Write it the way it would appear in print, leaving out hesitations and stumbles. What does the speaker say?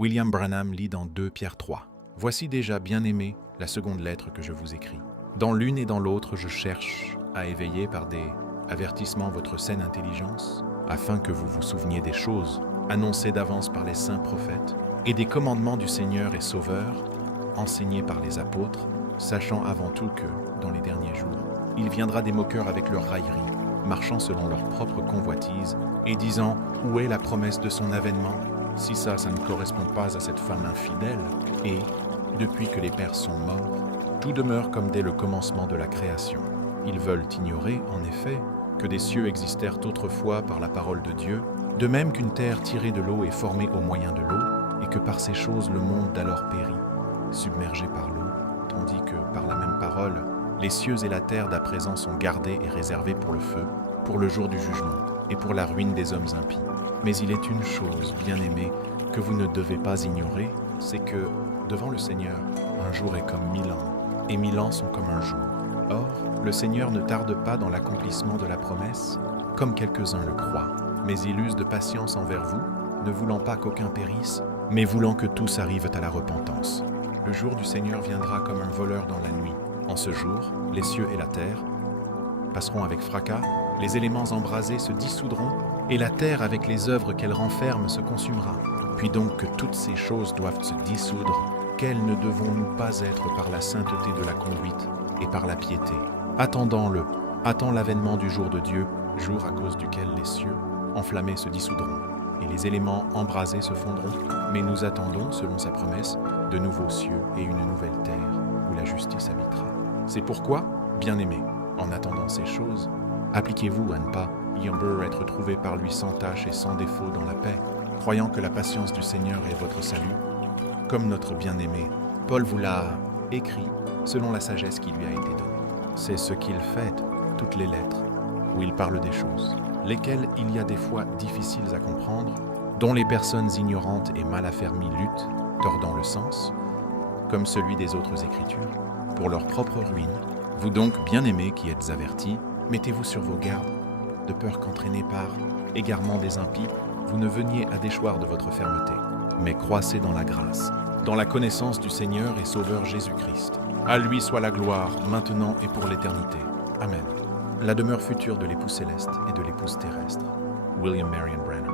William Branham lit dans 2 Pierre 3. Voici déjà, bien-aimés, la seconde lettre que je vous écris. Dans l'une et dans l'autre, je cherche à éveiller par des avertissements votre saine intelligence, afin que vous vous souveniez des choses annoncées d'avance par les saints prophètes et des commandements du Seigneur et Sauveur, enseignés par les apôtres, sachant avant tout que, dans les derniers jours, il viendra des moqueurs avec leur raillerie, marchant selon leur propre convoitise, et disant « Où est la promesse de son avènement ?» Si ça ne correspond pas à cette femme infidèle, et, depuis que les pères sont morts, tout demeure comme dès le commencement de la création. Ils veulent ignorer, en effet, que des cieux existèrent autrefois par la parole de Dieu, de même qu'une terre tirée de l'eau est formée au moyen de l'eau, et que par ces choses le monde d'alors périt, submergé par l'eau, tandis que, par la même parole, les cieux et la terre d'à présent sont gardés et réservés pour le feu, pour le jour du jugement, et pour la ruine des hommes impies. Mais il est une chose, bien-aimée, que vous ne devez pas ignorer, c'est que, devant le Seigneur, un jour est comme 1000 ans, et 1000 ans sont comme un jour. Or, le Seigneur ne tarde pas dans l'accomplissement de la promesse, comme quelques-uns le croient, mais il use de patience envers vous, ne voulant pas qu'aucun périsse, mais voulant que tous arrivent à la repentance. Le jour du Seigneur viendra comme un voleur dans la nuit. En ce jour, les cieux et la terre passeront avec fracas, les éléments embrasés se dissoudront, et la terre avec les œuvres qu'elle renferme se consumera. Puis donc que toutes ces choses doivent se dissoudre, quelles ne devons-nous pas être par la sainteté de la conduite et par la piété? Attends l'avènement du jour de Dieu, jour à cause duquel les cieux enflammés se dissoudront, et les éléments embrasés se fondront. Mais nous attendons, selon sa promesse, de nouveaux cieux et une nouvelle terre, où la justice habitera. C'est pourquoi, bien-aimés, en attendant ces choses, appliquez-vous à ne pas être trouvé par lui sans tache et sans défaut dans la paix, croyant que la patience du Seigneur est votre salut. Comme notre bien-aimé, Paul vous l'a écrit selon la sagesse qui lui a été donnée. C'est ce qu'il fait, toutes les lettres, où il parle des choses, lesquelles il y a des fois difficiles à comprendre, dont les personnes ignorantes et mal affermies luttent, tordant le sens, comme celui des autres Écritures, pour leur propre ruine. Vous donc, bien-aimés qui êtes avertis, mettez-vous sur vos gardes, de peur qu'entraînés par égarement des impies, vous ne veniez à déchoir de votre fermeté, mais croissez dans la grâce, dans la connaissance du Seigneur et Sauveur Jésus-Christ. À lui soit la gloire, maintenant et pour l'éternité. Amen. La demeure future de l'époux céleste et de l'épouse terrestre. William Marion Branham.